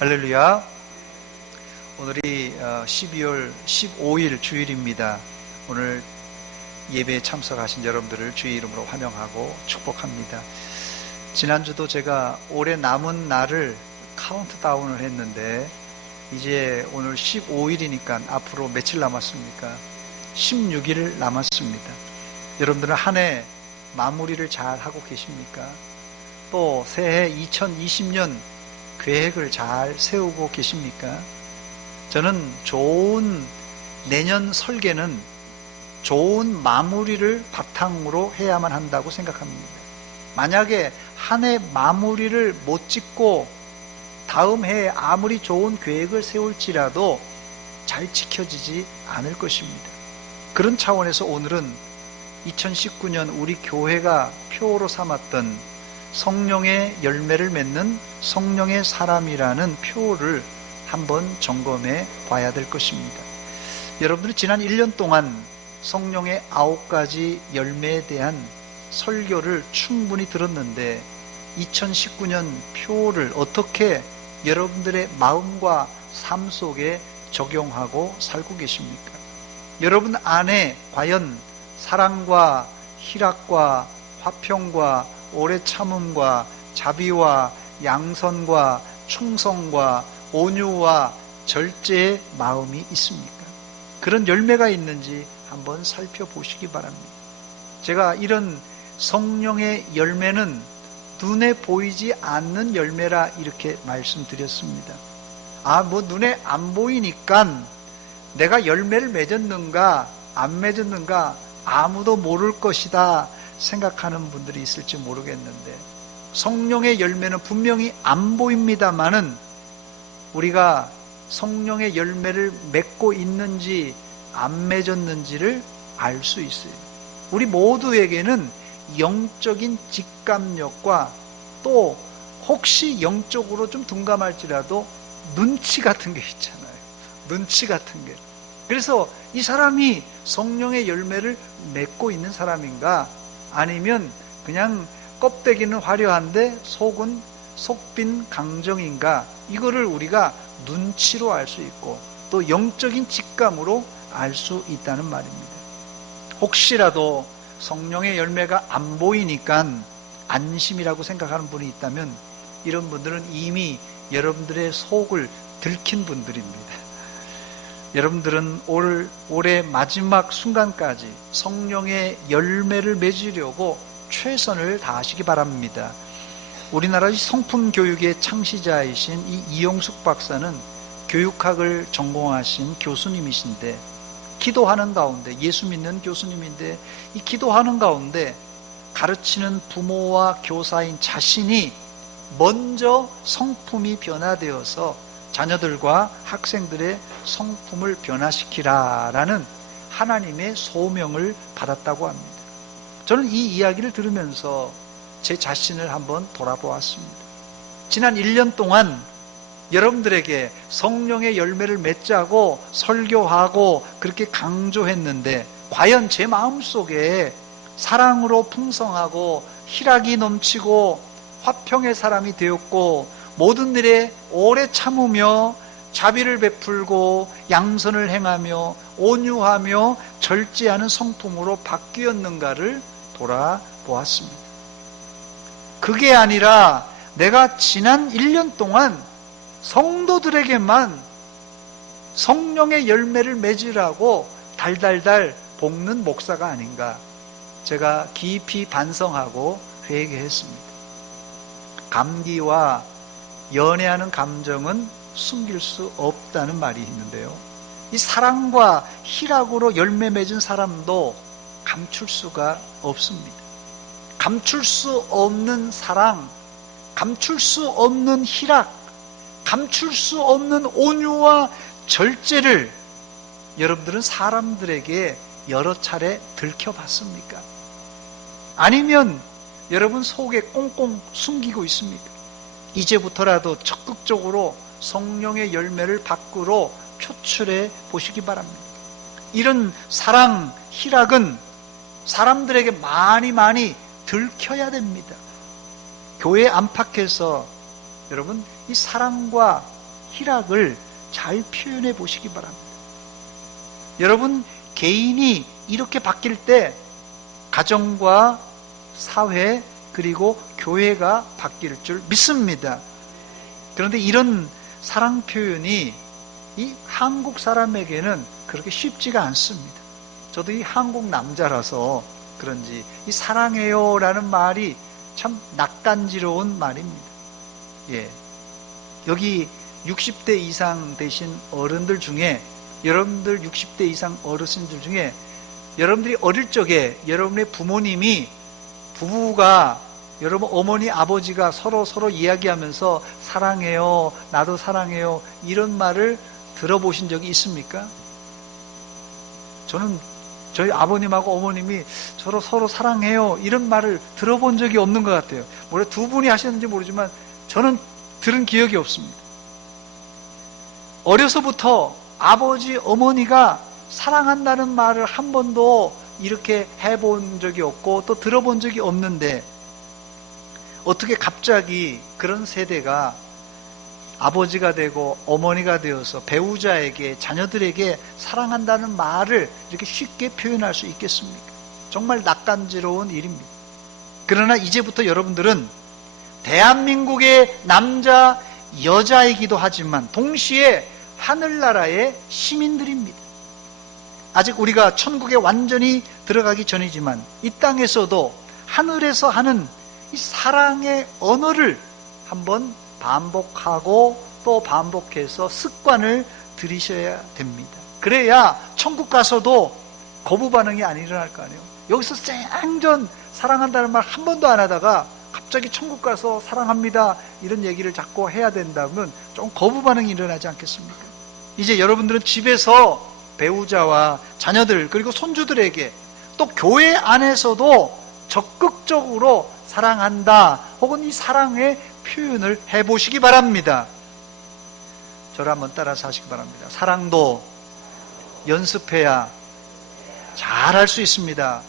할렐루야. 오늘이 12월 15일 주일입니다. 오늘 예배에 참석하신 여러분들을 주의 이름으로 환영하고 축복합니다. 지난주도 제가 올해 남은 날을 카운트다운을 했는데 이제 오늘 15일이니까 앞으로 며칠 남았습니까? 16일 남았습니다. 여러분들은 한 해 마무리를 잘 하고 계십니까? 또 새해 2020년 계획을 잘 세우고 계십니까? 저는 좋은 내년 설계는 좋은 마무리를 바탕으로 해야만 한다고 생각합니다. 만약에 한 해 마무리를 못 짓고 다음 해에 아무리 좋은 계획을 세울지라도 잘 지켜지지 않을 것입니다. 그런 차원에서 오늘은 2019년 우리 교회가 표로 삼았던 성령의 열매를 맺는 성령의 사람이라는 표를 한번 점검해 봐야 될 것입니다. 여러분들이 지난 1년 동안 성령의 9가지 열매에 대한 설교를 충분히 들었는데 2019년 표를 어떻게 여러분들의 마음과 삶 속에 적용하고 살고 계십니까? 여러분 안에 과연 사랑과 희락과 화평과 오래 참음과 자비와 양선과 충성과 온유와 절제의 마음이 있습니까? 그런 열매가 있는지 한번 살펴보시기 바랍니다. 제가 이런 성령의 열매는 눈에 보이지 않는 열매라 이렇게 말씀드렸습니다. 눈에 안 보이니까 내가 열매를 맺었는가 안 맺었는가 아무도 모를 것이다 생각하는 분들이 있을지 모르겠는데, 성령의 열매는 분명히 안 보입니다마는 우리가 성령의 열매를 맺고 있는지 안 맺었는지를 알 수 있어요. 우리 모두에게는 영적인 직감력과 또 혹시 영적으로 좀 둔감할지라도 눈치 같은 게 있잖아요. 눈치 같은 게. 그래서 이 사람이 성령의 열매를 맺고 있는 사람인가, 아니면 그냥 껍데기는 화려한데 속은 속빈 강정인가, 이거를 우리가 눈치로 알 수 있고 또 영적인 직감으로 알 수 있다는 말입니다. 혹시라도 성령의 열매가 안 보이니까 안심이라고 생각하는 분이 있다면 이런 분들은 이미 여러분들의 속을 들킨 분들입니다. 여러분들은 올해 마지막 순간까지 성령의 열매를 맺으려고 최선을 다하시기 바랍니다. 우리나라 성품 교육의 창시자이신 이 이용숙 박사는 교육학을 전공하신 교수님이신데, 기도하는 가운데, 예수 믿는 교수님인데 이 기도하는 가운데 가르치는 부모와 교사인 자신이 먼저 성품이 변화되어서 자녀들과 학생들의 성품을 변화시키라라는 하나님의 소명을 받았다고 합니다. 저는 이 이야기를 들으면서 제 자신을 한번 돌아보았습니다. 지난 1년 동안 여러분들에게 성령의 열매를 맺자고 설교하고 그렇게 강조했는데, 과연 제 마음속에 사랑으로 풍성하고 희락이 넘치고 화평의 사람이 되었고 모든 일에 오래 참으며 자비를 베풀고 양선을 행하며 온유하며 절제하는 성품으로 바뀌었는가를 돌아보았습니다. 그게 아니라 내가 지난 1년 동안 성도들에게만 성령의 열매를 맺으라고 달달달 볶는 목사가 아닌가, 제가 깊이 반성하고 회개했습니다. 감기와 연애하는 감정은 숨길 수 없다는 말이 있는데요, 이 사랑과 희락으로 열매 맺은 사람도 감출 수가 없습니다. 감출 수 없는 사랑, 감출 수 없는 희락, 감출 수 없는 온유와 절제를 여러분들은 사람들에게 여러 차례 들켜봤습니까? 아니면 여러분 속에 꽁꽁 숨기고 있습니까? 이제부터라도 적극적으로 성령의 열매를 밖으로 표출해 보시기 바랍니다. 이런 사랑, 희락은 사람들에게 많이 들켜야 됩니다. 교회 안팎에서 여러분 이 사랑과 희락을 잘 표현해 보시기 바랍니다. 여러분, 개인이 이렇게 바뀔 때 가정과 사회 그리고 교회가 바뀔 줄 믿습니다. 그런데 이런 사랑 표현이 이 한국 사람에게는 그렇게 쉽지가 않습니다. 저도 이 한국 남자라서 그런지 이 사랑해요 라는 말이 참 낯간지러운 말입니다. 예. 여기 60대 이상 되신 어른들 중에, 여러분들 60대 이상 어르신들 중에 여러분들이 어릴 적에 여러분의 부모님이, 부부가, 여러분 어머니 아버지가 서로 이야기하면서 사랑해요, 나도 사랑해요, 이런 말을 들어보신 적이 있습니까? 저는 저희 아버님하고 어머님이 서로 사랑해요 이런 말을 들어본 적이 없는 것 같아요. 물론 두 분이 하셨는지 모르지만 저는 들은 기억이 없습니다. 어려서부터 아버지 어머니가 사랑한다는 말을 한 번도 이렇게 해본 적이 없고 또 들어본 적이 없는데, 어떻게 갑자기 그런 세대가 아버지가 되고 어머니가 되어서 배우자에게, 자녀들에게 사랑한다는 말을 이렇게 쉽게 표현할 수 있겠습니까? 정말 낯간지러운 일입니다. 그러나 이제부터 여러분들은 대한민국의 남자, 여자이기도 하지만 동시에 하늘나라의 시민들입니다. 아직 우리가 천국에 완전히 들어가기 전이지만 이 땅에서도 하늘에서 하는 이 사랑의 언어를 한번 반복하고 또 반복해서 습관을 들이셔야 됩니다. 그래야 천국 가서도 거부 반응이 안 일어날 거 아니에요. 여기서 생전 사랑한다는 말 한 번도 안 하다가 갑자기 천국 가서 사랑합니다 이런 얘기를 자꾸 해야 된다면 좀 거부 반응이 일어나지 않겠습니까? 이제 여러분들은 집에서 배우자와 자녀들 그리고 손주들에게, 또 교회 안에서도 적극적으로 사랑한다 혹은 이 사랑의 표현을 해보시기 바랍니다. 저를 한번 따라서 하시기 바랍니다. 사랑도 연습해야 잘할 수 있습니다.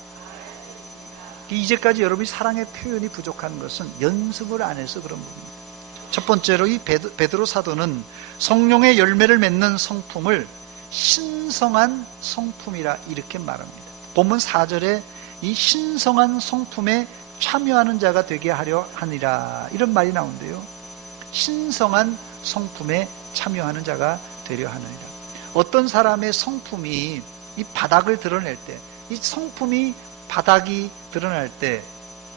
이제까지 여러분이 사랑의 표현이 부족한 것은 연습을 안 해서 그런 겁니다. 첫 번째로 이 베드로 사도는 성령의 열매를 맺는 성품을 신성한 성품이라 이렇게 말합니다. 본문 4절에 이 신성한 성품에 참여하는 자가 되게 하려 하니라 이런 말이 나오는데요. 신성한 성품에 참여하는 자가 되려 하느니라. 어떤 사람의 성품이 이 바닥을 드러낼 때, 이 성품이 바닥이 드러날 때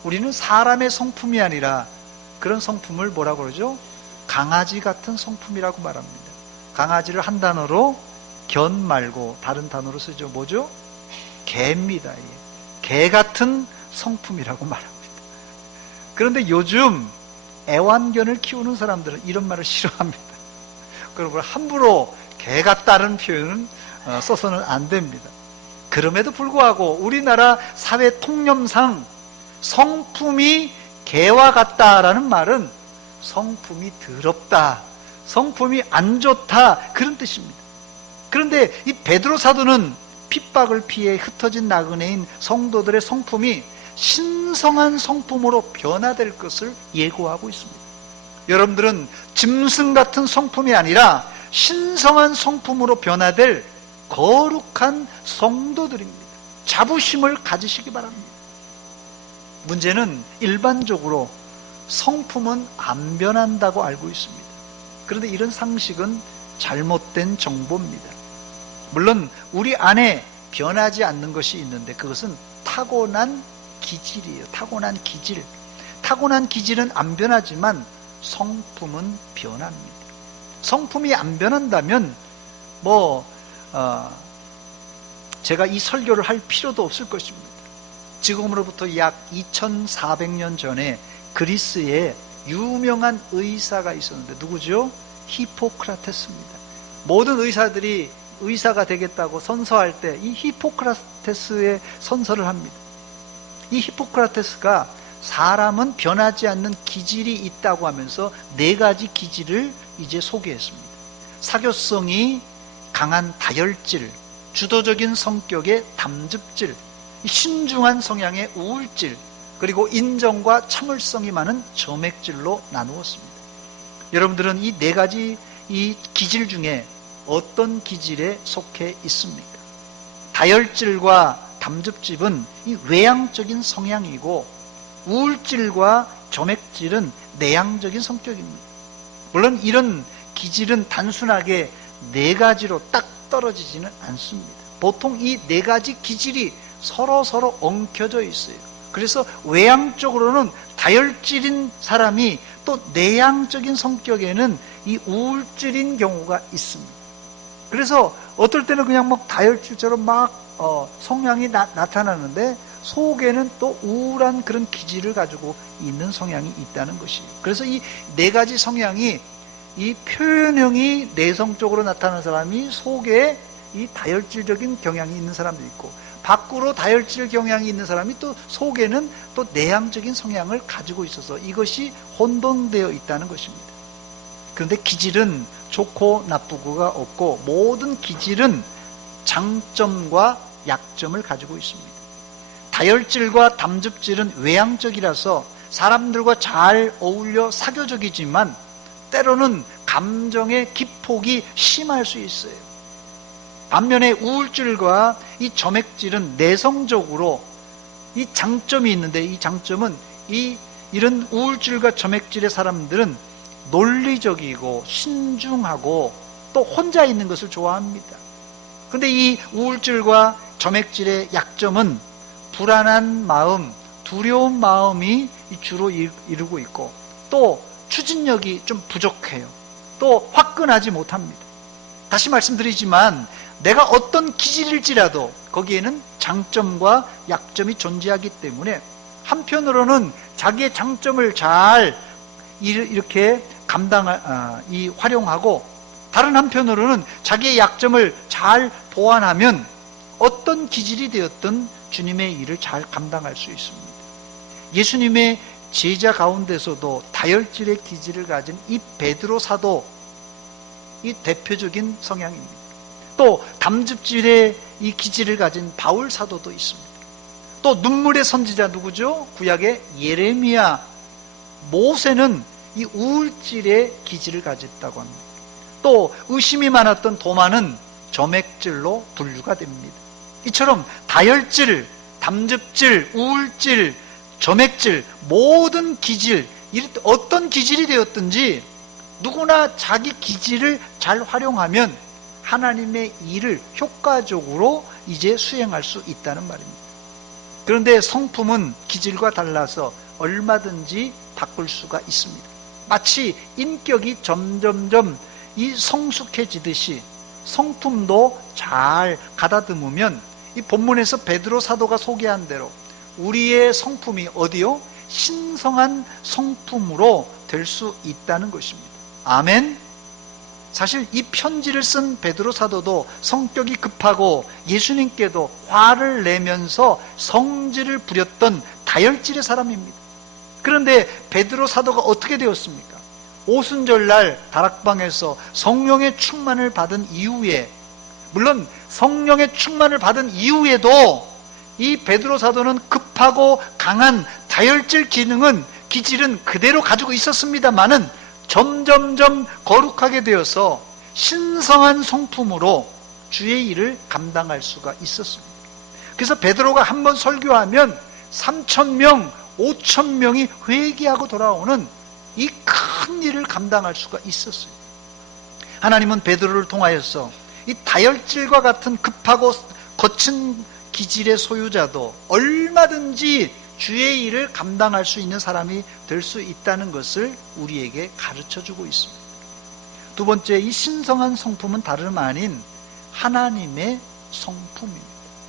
우리는 사람의 성품이 아니라 그런 성품을 뭐라고 그러죠? 강아지 같은 성품이라고 말합니다. 강아지를 한 단어로 견 말고 다른 단어로 쓰죠. 뭐죠? 개입니다. 개 같은 성품이라고 말합니다. 그런데 요즘 애완견을 키우는 사람들은 이런 말을 싫어합니다. 그러므로 함부로 개 같다는 표현은 써서는 안 됩니다. 그럼에도 불구하고 우리나라 사회 통념상 성품이 개와 같다라는 말은 성품이 더럽다, 성품이 안 좋다 그런 뜻입니다. 그런데 이 베드로 사도는 핍박을 피해 흩어진 나그네인 성도들의 성품이 신성한 성품으로 변화될 것을 예고하고 있습니다. 여러분들은 짐승 같은 성품이 아니라 신성한 성품으로 변화될 거룩한 성도들입니다. 자부심을 가지시기 바랍니다. 문제는 일반적으로 성품은 안 변한다고 알고 있습니다. 그런데 이런 상식은 잘못된 정보입니다. 물론 우리 안에 변하지 않는 것이 있는데 그것은 타고난 기질이에요. 타고난 기질. 타고난 기질은 안 변하지만 성품은 변합니다. 성품이 안 변한다면 제가 이 설교를 할 필요도 없을 것입니다. 지금으로부터 약 2400년 전에 그리스에 유명한 의사가 있었는데 누구죠? 히포크라테스입니다. 모든 의사들이 의사가 되겠다고 선서할 때 이 히포크라테스의 선서를 합니다. 이 히포크라테스가 사람은 변하지 않는 기질이 있다고 하면서 4가지 기질을 이제 소개했습니다. 사교성이 강한 다혈질, 주도적인 성격의 담즙질, 신중한 성향의 우울질, 그리고 인정과 참을성이 많은 점액질로 나누었습니다. 여러분들은 이 4가지 이 기질 중에 어떤 기질에 속해 있습니까? 다혈질과 담즙질은 이 외향적인 성향이고, 우울질과 점액질은 내향적인 성격입니다. 물론 이런 기질은 단순하게 네 가지로 딱 떨어지지는 않습니다. 보통 이 네 가지 기질이 서로 엉켜져 있어요. 그래서 외향적으로는 다혈질인 사람이 또 내향적인 성격에는 이 우울질인 경우가 있습니다. 그래서 어떨 때는 그냥 막 다혈질처럼 막 성향이 나타나는데 속에는 또 우울한 그런 기질을 가지고 있는 성향이 있다는 것이에요. 그래서 이 네 가지 성향이, 이 표현형이 내성적으로 나타나는 사람이 속에 이 다혈질적인 경향이 있는 사람도 있고, 밖으로 다혈질 경향이 있는 사람이 또 속에는 또 내향적인 성향을 가지고 있어서 이것이 혼돈되어 있다는 것입니다. 그런데 기질은 좋고 나쁘고가 없고, 모든 기질은 장점과 약점을 가지고 있습니다. 다혈질과 담즙질은 외향적이라서 사람들과 잘 어울려 사교적이지만 때로는 감정의 기폭이 심할 수 있어요. 반면에 우울질과 이 점액질은 내성적으로 이 장점이 있는데, 이 장점은 이런 우울질과 점액질의 사람들은 논리적이고 신중하고 또 혼자 있는 것을 좋아합니다. 그런데 이 우울질과 점액질의 약점은 불안한 마음, 두려운 마음이 주로 이루고 있고, 또 추진력이 좀 부족해요. 또 화끈하지 못합니다. 다시 말씀드리지만 내가 어떤 기질일지라도 거기에는 장점과 약점이 존재하기 때문에, 한편으로는 자기의 장점을 잘 이렇게 활용하고, 다른 한편으로는 자기의 약점을 잘 보완하면 어떤 기질이 되었든 주님의 일을 잘 감당할 수 있습니다. 예수님의 제자 가운데서도 다혈질의 기질을 가진 이 베드로 사도, 이 대표적인 성향입니다. 또 담즙질의 이 기질을 가진 바울 사도도 있습니다. 또 눈물의 선지자 누구죠? 구약의 예레미야, 모세는 이 우울질의 기질을 가졌다고 합니다. 또 의심이 많았던 도마는 점액질로 분류가 됩니다. 이처럼 다혈질, 담즙질, 우울질, 점액질, 모든 기질, 어떤 기질이 되었든지 누구나 자기 기질을 잘 활용하면 하나님의 일을 효과적으로 이제 수행할 수 있다는 말입니다. 그런데 성품은 기질과 달라서 얼마든지 바꿀 수가 있습니다. 마치 인격이 점점점 이 성숙해지듯이 성품도 잘 가다듬으면, 이 본문에서 베드로 사도가 소개한 대로 우리의 성품이 어디요? 신성한 성품으로 될 수 있다는 것입니다. 아멘. 사실 이 편지를 쓴 베드로 사도도 성격이 급하고 예수님께도 화를 내면서 성질을 부렸던 다혈질의 사람입니다. 그런데 베드로 사도가 어떻게 되었습니까? 오순절날 다락방에서 성령의 충만을 받은 이후에, 물론 성령의 충만을 받은 이후에도 이 베드로 사도는 급하고 강한 다혈질 기질은 그대로 가지고 있었습니다마는 점점점 거룩하게 되어서 신성한 성품으로 주의 일을 감당할 수가 있었습니다. 그래서 베드로가 한번 설교하면 3,000명, 5,000명이 회개하고 돌아오는 이 큰 일을 감당할 수가 있었어요. 하나님은 베드로를 통하여서 이 다혈질과 같은 급하고 거친 기질의 소유자도 얼마든지 주의 일을 감당할 수 있는 사람이 될 수 있다는 것을 우리에게 가르쳐주고 있습니다. 두 번째, 이 신성한 성품은 다름 아닌 하나님의 성품입니다.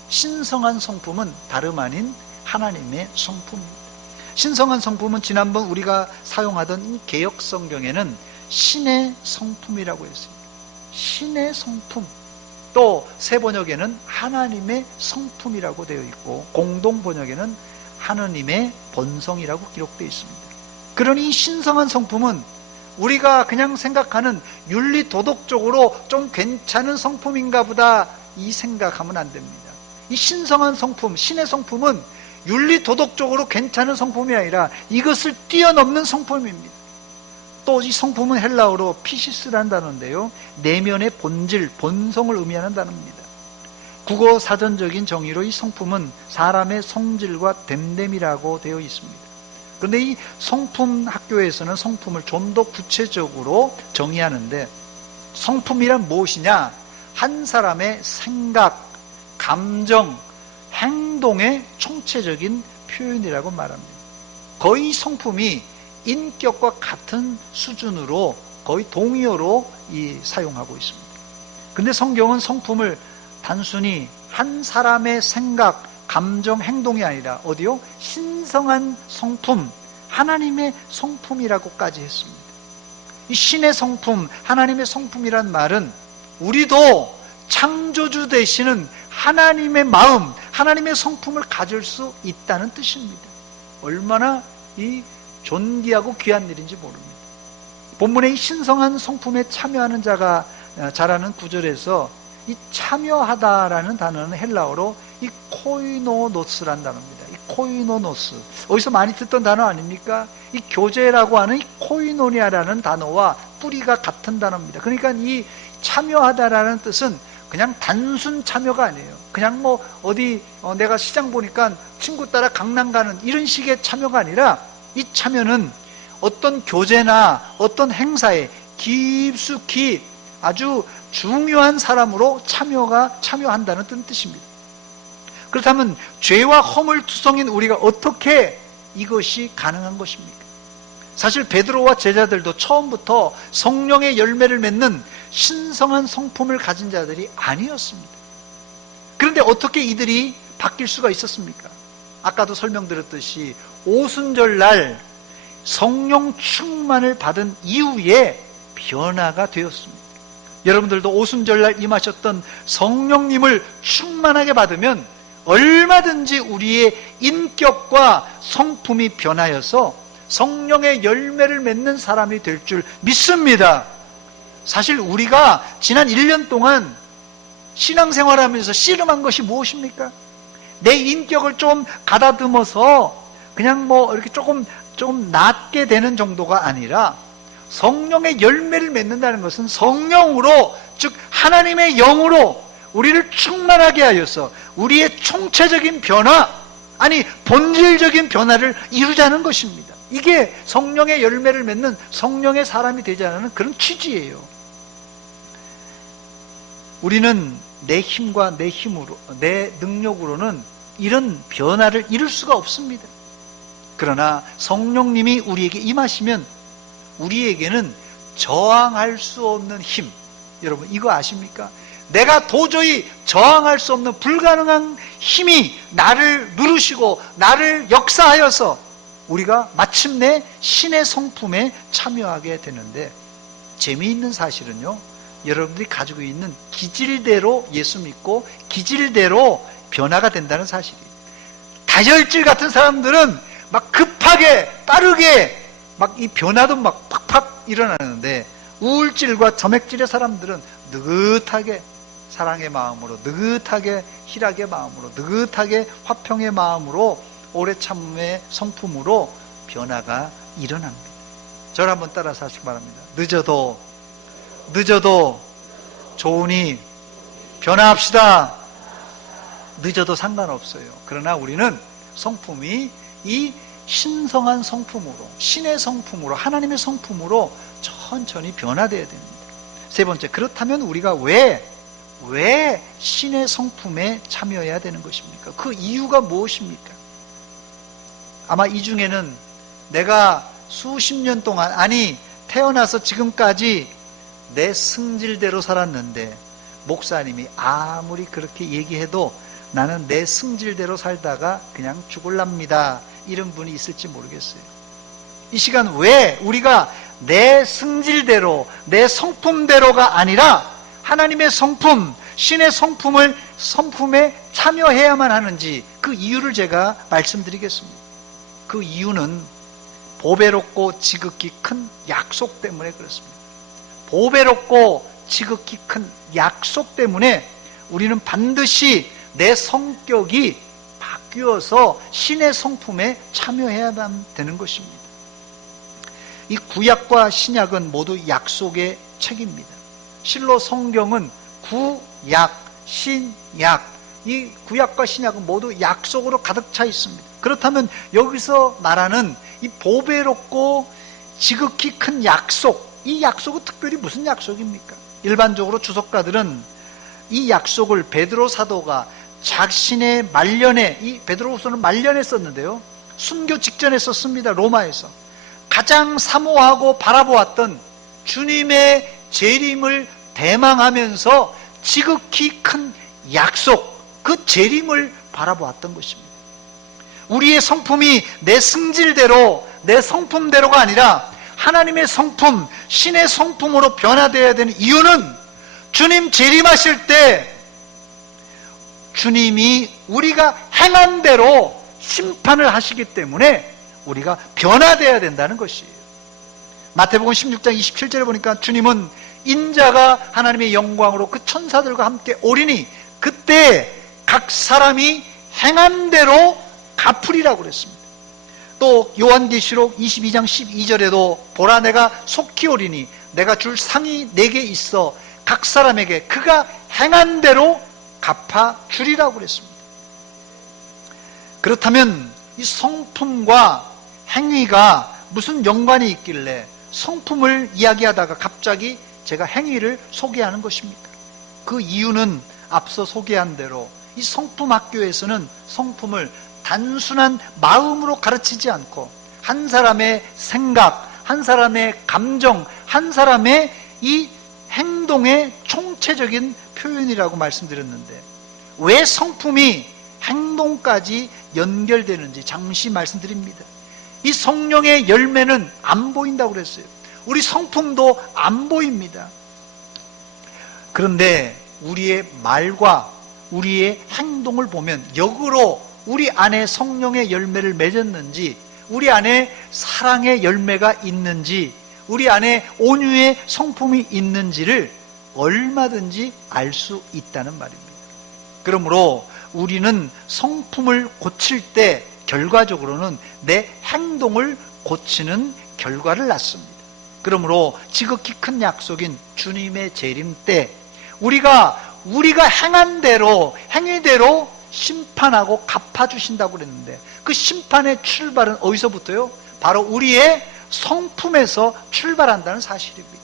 신성한 성품은 다름 아닌 하나님의 성품입니다. 신성한 성품은 지난번 우리가 사용하던 이 개역 성경에는 신의 성품이라고 했습니다. 신의 성품. 또 새 번역에는 하나님의 성품이라고 되어 있고, 공동 번역에는 하느님의 본성이라고 기록되어 있습니다. 그러니 신성한 성품은 우리가 그냥 생각하는 윤리 도덕적으로 좀 괜찮은 성품인가 보다 이 생각하면 안 됩니다. 이 신성한 성품, 신의 성품은 윤리 도덕적으로 괜찮은 성품이 아니라 이것을 뛰어넘는 성품입니다. 또 이 성품은 헬라어로 피시스라는 단어인데요, 내면의 본질, 본성을 의미하는 단어입니다. 국어 사전적인 정의로 이 성품은 사람의 성질과 됨됨이라고 되어 있습니다. 그런데 이 성품 학교에서는 성품을 좀 더 구체적으로 정의하는데, 성품이란 무엇이냐? 한 사람의 생각, 감정, 행동의 총체적인 표현이라고 말합니다. 거의 성품이 인격과 같은 수준으로 거의 동의어로 사용하고 있습니다. 근데 성경은 성품을 단순히 한 사람의 생각, 감정, 행동이 아니라 어디요? 신성한 성품, 하나님의 성품이라고까지 했습니다. 이 신의 성품, 하나님의 성품이란 말은 우리도 창조주 되시는 하나님의 마음, 하나님의 성품을 가질 수 있다는 뜻입니다. 얼마나 이 존귀하고 귀한 일인지 모릅니다. 본문의 이 신성한 성품에 참여하는 자가 잘하는 구절에서 이 참여하다라는 단어는 헬라어로 이 코이노노스라는 단어입니다. 이 코이노노스, 어디서 많이 듣던 단어 아닙니까? 이 교제라고 하는 이 코이노니아라는 단어와 뿌리가 같은 단어입니다. 그러니까 이 참여하다라는 뜻은 그냥 단순 참여가 아니에요. 그냥 뭐 어디 내가 시장 보니까 친구 따라 강남 가는 이런 식의 참여가 아니라, 이 참여는 어떤 교제나 어떤 행사에 깊숙이 아주 중요한 사람으로 참여한다는 뜻입니다. 그렇다면 죄와 허물투성인 우리가 어떻게 이것이 가능한 것입니까? 사실 베드로와 제자들도 처음부터 성령의 열매를 맺는 신성한 성품을 가진 자들이 아니었습니다. 그런데 어떻게 이들이 바뀔 수가 있었습니까? 아까도 설명드렸듯이 오순절날 성령 충만을 받은 이후에 변화가 되었습니다. 여러분들도 오순절날 임하셨던 성령님을 충만하게 받으면 얼마든지 우리의 인격과 성품이 변하여서 성령의 열매를 맺는 사람이 될 줄 믿습니다. 사실 우리가 지난 1년 동안 신앙생활하면서 씨름한 것이 무엇입니까? 내 인격을 좀 가다듬어서 그냥 뭐 이렇게 조금 낮게 되는 정도가 아니라, 성령의 열매를 맺는다는 것은 성령으로, 즉 하나님의 영으로 우리를 충만하게 하여서 우리의 총체적인 변화, 아니 본질적인 변화를 이루자는 것입니다. 이게 성령의 열매를 맺는 성령의 사람이 되자는 그런 취지예요. 우리는 내 힘과 내 힘으로, 내 능력으로는 이런 변화를 이룰 수가 없습니다. 그러나 성령님이 우리에게 임하시면 우리에게는 저항할 수 없는 힘, 여러분 이거 아십니까? 내가 도저히 저항할 수 없는 불가능한 힘이 나를 누르시고 나를 역사하여서 우리가 마침내 신의 성품에 참여하게 되는데, 재미있는 사실은요, 여러분들이 가지고 있는 기질대로 예수 믿고 기질대로 변화가 된다는 사실이에요. 다혈질 같은 사람들은 막 급하게 빠르게 막 이 변화도 막 팍팍 일어나는데, 우울질과 점액질의 사람들은 느긋하게 사랑의 마음으로, 느긋하게 희락의 마음으로, 느긋하게 화평의 마음으로, 오래 참음의 성품으로 변화가 일어납니다. 저를 한번 따라서 하시기 바랍니다. 늦어도 좋으니 변화합시다. 늦어도 상관없어요. 그러나 우리는 성품이 이 신성한 성품으로, 신의 성품으로, 하나님의 성품으로 천천히 변화되어야 됩니다. 세 번째, 그렇다면 우리가 왜 신의 성품에 참여해야 되는 것입니까? 그 이유가 무엇입니까? 아마 이 중에는 내가 수십 년 동안, 아니 태어나서 지금까지 내 승질대로 살았는데 목사님이 아무리 그렇게 얘기해도 나는 내 승질대로 살다가 그냥 죽을랍니다, 이런 분이 있을지 모르겠어요. 이 시간 왜 우리가 내 승질대로, 내 성품대로가 아니라 하나님의 성품, 신의 성품에 참여해야만 하는지, 그 이유를 제가 말씀드리겠습니다. 그 이유는 보배롭고 지극히 큰 약속 때문에 그렇습니다. 보배롭고 지극히 큰 약속 때문에 우리는 반드시 내 성격이 바뀌어서 신의 성품에 참여해야만 되는 것입니다. 이 구약과 신약은 모두 약속의 책입니다. 실로 성경은 구약, 신약, 이 구약과 신약은 모두 약속으로 가득 차 있습니다. 그렇다면 여기서 말하는 이 보배롭고 지극히 큰 약속, 이 약속은 특별히 무슨 약속입니까? 일반적으로 주석가들은 이 약속을 베드로 사도가 자신의 말년에, 이 베드로후서는 말년에 썼는데요, 순교 직전에 썼습니다. 로마에서 가장 사모하고 바라보았던 주님의 재림을 대망하면서 지극히 큰 약속, 그 재림을 바라보았던 것입니다. 우리의 성품이 내 승질대로, 내 성품대로가 아니라 하나님의 성품, 신의 성품으로 변화되어야 되는 이유는 주님 재림하실 때 주님이 우리가 행한 대로 심판을 하시기 때문에 우리가 변화되어야 된다는 것이에요. 마태복음 16장 27절에 보니까 주님은 인자가 하나님의 영광으로 그 천사들과 함께 오리니 그때 각 사람이 행한 대로 갚으리라고 그랬습니다. 또 요한계시록 22장 12절에도 보라 내가 속히 오리니 내가 줄 상이 내게 있어 각 사람에게 그가 행한 대로 갚아주리라고 그랬습니다. 그렇다면 이 성품과 행위가 무슨 연관이 있길래 성품을 이야기하다가 갑자기 제가 행위를 소개하는 것입니까? 그 이유는 앞서 소개한 대로 이 성품학교에서는 성품을 단순한 마음으로 가르치지 않고 한 사람의 생각, 한 사람의 감정, 한 사람의 이 행동의 총체적인 표현이라고 말씀드렸는데 왜 성품이 행동까지 연결되는지 잠시 말씀드립니다. 이 성령의 열매는 안 보인다고 그랬어요. 우리 성품도 안 보입니다. 그런데 우리의 말과 우리의 행동을 보면 역으로 우리 안에 성령의 열매를 맺었는지, 우리 안에 사랑의 열매가 있는지, 우리 안에 온유의 성품이 있는지를 얼마든지 알 수 있다는 말입니다. 그러므로 우리는 성품을 고칠 때 결과적으로는 내 행동을 고치는 결과를 낳습니다. 그러므로 지극히 큰 약속인 주님의 재림 때 우리가 행한 대로, 행위대로 심판하고 갚아주신다고 그랬는데 그 심판의 출발은 어디서부터요? 바로 우리의 성품에서 출발한다는 사실입니다.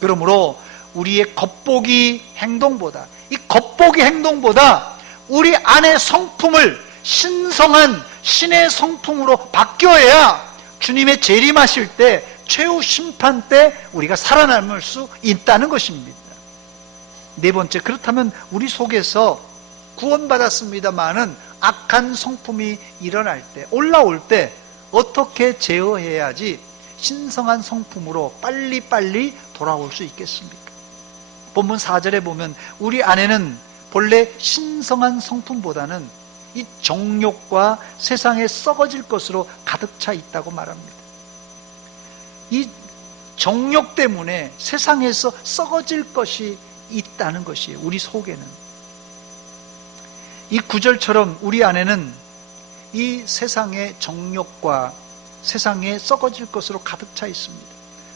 그러므로 우리의 겉보기 행동보다, 이 겉보기 행동보다 우리 안의 성품을 신성한 신의 성품으로 바뀌어야 주님의 재림하실 때, 최후 심판 때 우리가 살아남을 수 있다는 것입니다. 네 번째, 그렇다면 우리 속에서 구원받았습니다마는 악한 성품이 일어날 때, 올라올 때 어떻게 제어해야지 신성한 성품으로 빨리빨리 돌아올 수 있겠습니까? 본문 4절에 보면 우리 안에는 본래 신성한 성품보다는 이 정욕과 세상에 썩어질 것으로 가득 차 있다고 말합니다. 이 정욕 때문에 세상에서 썩어질 것이 있다는 것이에요. 우리 속에는. 이 구절처럼 우리 안에는 이 세상의 정욕과 세상에 썩어질 것으로 가득 차 있습니다.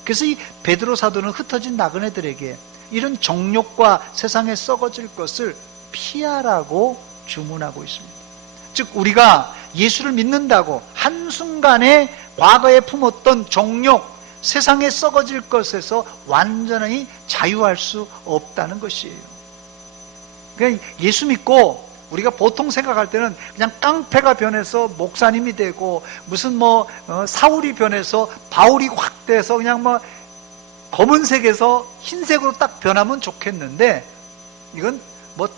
그래서 이 베드로 사도는 흩어진 나그네들에게 이런 정욕과 세상에 썩어질 것을 피하라고 주문하고 있습니다. 즉 우리가 예수를 믿는다고 한순간에 과거에 품었던 정욕, 세상에 썩어질 것에서 완전히 자유할 수 없다는 것이에요. 그러니까 예수 믿고 우리가 보통 생각할 때는 그냥 깡패가 변해서 목사님이 되고 무슨 사울이 변해서 바울이 확 돼서 그냥 검은색에서 흰색으로 딱 변하면 좋겠는데, 이건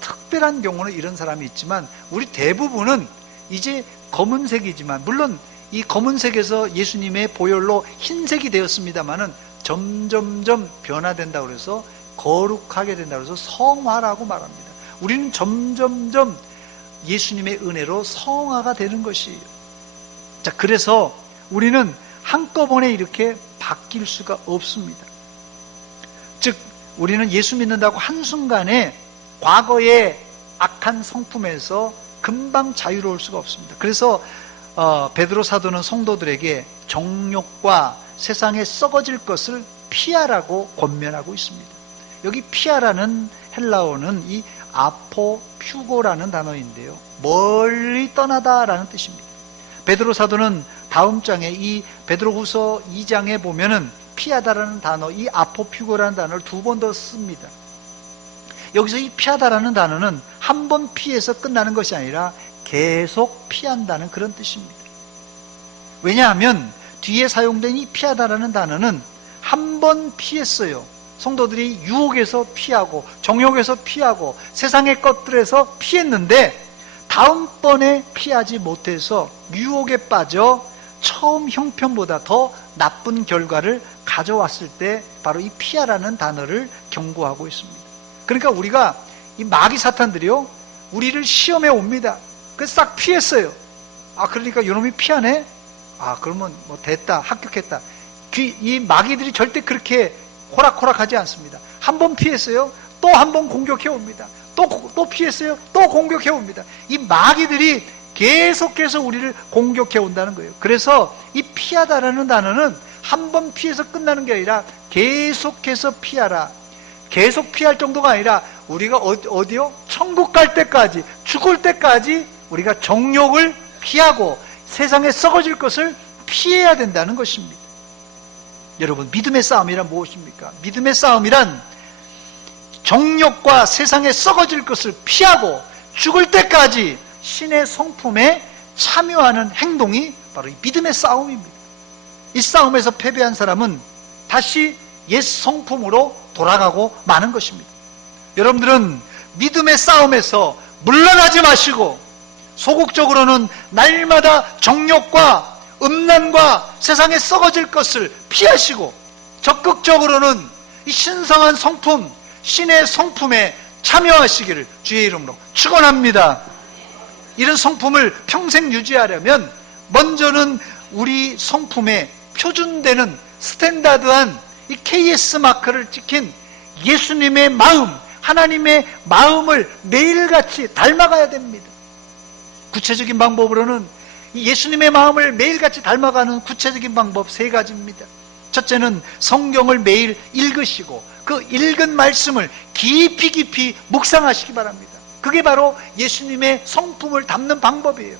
특별한 경우는 이런 사람이 있지만 우리 대부분은 이제 검은색이지만, 물론 이 검은색에서 예수님의 보혈로 흰색이 되었습니다마는 점점점 변화된다고 그래서 거룩하게 된다고 해서 성화라고 말합니다. 우리는 점점점 예수님의 은혜로 성화가 되는 것이에요. 자, 그래서 우리는 한꺼번에 이렇게 바뀔 수가 없습니다. 즉 우리는 예수 믿는다고 한순간에 과거의 악한 성품에서 금방 자유로울 수가 없습니다. 그래서 베드로 사도는 성도들에게 정욕과 세상에 썩어질 것을 피하라고 권면하고 있습니다. 여기 피하라는 헬라어는 이 아포퓨고라는 단어인데요, 멀리 떠나다라는 뜻입니다. 베드로 사도는 다음 장에 이 베드로후서 2장에 보면은 피하다라는 단어, 이 아포퓨고라는 단어를 2번 더 씁니다. 여기서 이 피하다라는 단어는 한 번 피해서 끝나는 것이 아니라 계속 피한다는 그런 뜻입니다. 왜냐하면 뒤에 사용된 이 피하다라는 단어는 한 번 피했어요. 성도들이 유혹에서 피하고 정욕에서 피하고 세상의 것들에서 피했는데 다음번에 피하지 못해서 유혹에 빠져 처음 형편보다 더 나쁜 결과를 가져왔을 때 바로 이 피하라는 단어를 경고하고 있습니다. 그러니까 우리가 이 마귀 사탄들이요, 우리를 시험에 옵니다. 그래서 싹 피했어요. 그러니까 이놈이 피하네? 그러면 뭐 됐다, 합격했다. 이 마귀들이 절대 그렇게 호락호락하지 않습니다. 한 번 피했어요, 또 한 번 공격해 옵니다. 또 피했어요, 또 공격해 옵니다. 이 마귀들이 계속해서 우리를 공격해 온다는 거예요. 그래서 이 피하다라는 단어는 한 번 피해서 끝나는 게 아니라 계속해서 피하라. 계속 피할 정도가 아니라 우리가 어디요? 천국 갈 때까지, 죽을 때까지 우리가 정욕을 피하고 세상에 썩어질 것을 피해야 된다는 것입니다. 여러분, 믿음의 싸움이란 무엇입니까? 믿음의 싸움이란 정욕과 세상에 썩어질 것을 피하고 죽을 때까지 신의 성품에 참여하는 행동이 바로 이 믿음의 싸움입니다. 이 싸움에서 패배한 사람은 다시 옛 성품으로 돌아가고 마는 것입니다. 여러분들은 믿음의 싸움에서 물러나지 마시고 소극적으로는 날마다 정욕과 음란과 세상에 썩어질 것을 피하시고 적극적으로는 이 신성한 성품, 신의 성품에 참여하시기를 주의 이름으로 축원합니다. 이런 성품을 평생 유지하려면 먼저는 우리 성품에 표준되는 스탠다드한 이 KS 마크를 찍힌 예수님의 마음, 하나님의 마음을 매일같이 닮아가야 됩니다. 구체적인 방법으로는 예수님의 마음을 매일같이 닮아가는 구체적인 방법 3가지입니다. 첫째는 성경을 매일 읽으시고 그 읽은 말씀을 깊이 묵상하시기 바랍니다. 그게 바로 예수님의 성품을 담는 방법이에요.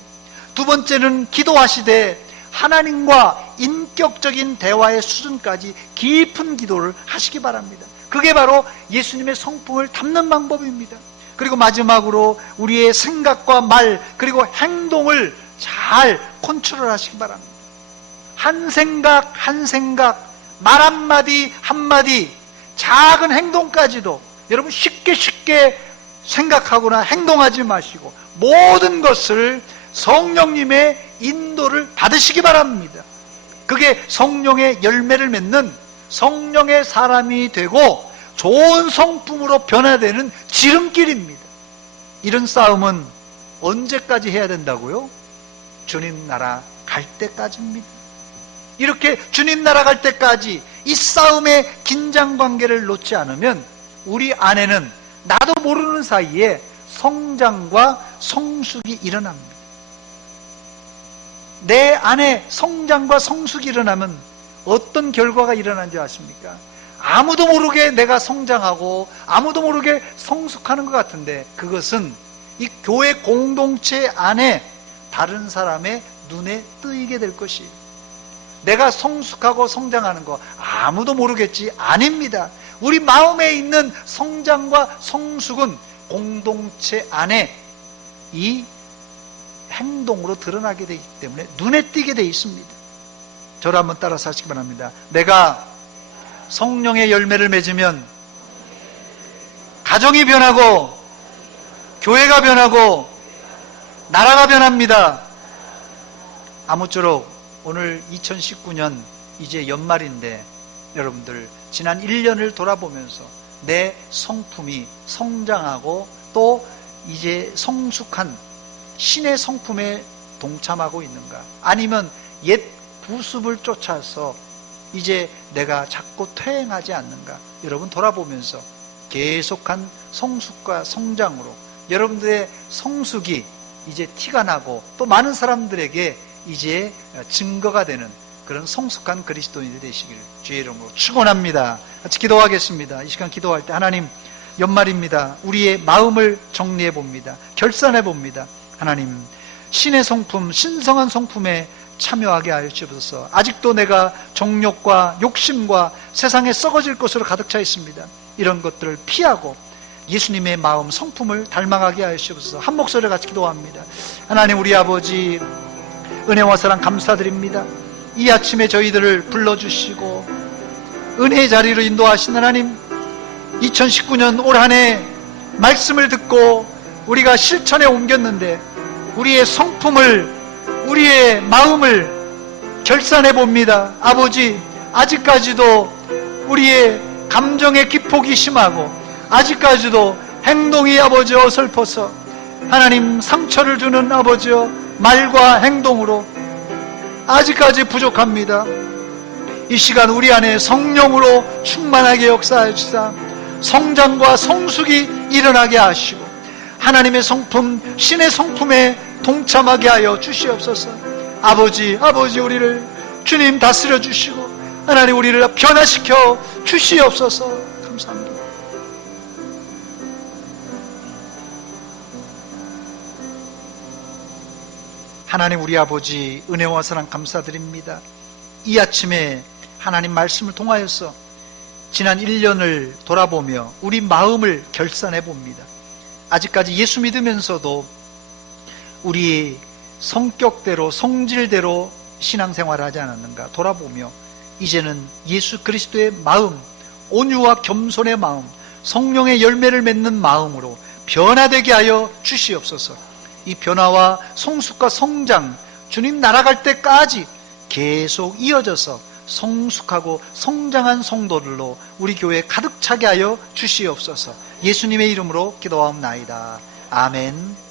2번째는 기도하시되 하나님과 인격적인 대화의 수준까지 깊은 기도를 하시기 바랍니다. 그게 바로 예수님의 성품을 담는 방법입니다. 그리고 마지막으로 우리의 생각과 말 그리고 행동을 잘 컨트롤 하시기 바랍니다. 한 생각 한 생각, 말 한마디 한마디, 작은 행동까지도 여러분 쉽게 생각하거나 행동하지 마시고 모든 것을 성령님의 인도를 받으시기 바랍니다. 그게 성령의 열매를 맺는 성령의 사람이 되고 좋은 성품으로 변화되는 지름길입니다. 이런 싸움은 언제까지 해야 된다고요? 주님 나라 갈 때까지입니다. 이렇게 주님 나라 갈 때까지 이 싸움의 긴장관계를 놓지 않으면 우리 안에는 나도 모르는 사이에 성장과 성숙이 일어납니다. 내 안에 성장과 성숙이 일어나면 어떤 결과가 일어나는지 아십니까? 아무도 모르게 내가 성장하고 아무도 모르게 성숙하는 것 같은데 그것은 이 교회 공동체 안에 다른 사람의 눈에 뜨이게 될 것이에요. 내가 성숙하고 성장하는 거 아무도 모르겠지? 아닙니다. 우리 마음에 있는 성장과 성숙은 공동체 안에 이 행동으로 드러나게 되기 때문에 눈에 띄게 되어 있습니다. 저를 한번 따라서 하시기 바랍니다. 내가 성령의 열매를 맺으면 가정이 변하고 교회가 변하고 나라가 변합니다. 아무쪼록 오늘 2019년 이제 연말인데 여러분들 지난 1년을 돌아보면서 내 성품이 성장하고 또 이제 성숙한 신의 성품에 동참하고 있는가, 아니면 옛 구습을 쫓아서 이제 내가 자꾸 퇴행하지 않는가, 여러분 돌아보면서 계속한 성숙과 성장으로 여러분들의 성숙이 이제 티가 나고 또 많은 사람들에게 이제 증거가 되는 그런 성숙한 그리스도인이 되시길 주의 이름으로 축원합니다. 같이 기도하겠습니다. 이 시간 기도할 때 하나님, 연말입니다. 우리의 마음을 정리해 봅니다. 결산해 봅니다. 하나님, 신의 성품, 신성한 성품에 참여하게 하여 주옵소서. 아직도 내가 정욕과 욕심과 세상에 썩어질 것으로 가득 차 있습니다. 이런 것들을 피하고 예수님의 마음, 성품을 닮아가게 하여 주옵소서. 한 목소리를 같이 기도합니다. 하나님, 우리 아버지, 은혜와 사랑 감사드립니다. 이 아침에 저희들을 불러주시고 은혜의 자리로 인도하신 하나님, 2019년 올 한 해 말씀을 듣고 우리가 실천에 옮겼는데 우리의 성품을, 우리의 마음을 결산해 봅니다. 아버지, 아직까지도 우리의 감정의 기폭이 심하고 아직까지도 행동이 아버지 어설퍼서 하나님 상처를 주는 아버지여 말과 행동으로 아직까지 부족합니다. 이 시간 우리 안에 성령으로 충만하게 역사하여 주사 성장과 성숙이 일어나게 하시고 하나님의 성품, 신의 성품에 동참하게 하여 주시옵소서. 아버지 우리를 주님 다스려 주시고 하나님 우리를 변화시켜 주시옵소서. 감사합니다. 하나님 우리 아버지, 은혜와 사랑 감사드립니다. 이 아침에 하나님 말씀을 통하여서 지난 1년을 돌아보며 우리 마음을 결산해 봅니다. 아직까지 예수 믿으면서도 우리 성격대로, 성질대로 신앙생활을 하지 않았는가 돌아보며 이제는 예수 그리스도의 마음, 온유와 겸손의 마음, 성령의 열매를 맺는 마음으로 변화되게 하여 주시옵소서. 이 변화와 성숙과 성장, 주님 날아갈 때까지 계속 이어져서 성숙하고 성장한 성도들로 우리 교회에 가득 차게 하여 주시옵소서. 예수님의 이름으로 기도하옵나이다. 아멘.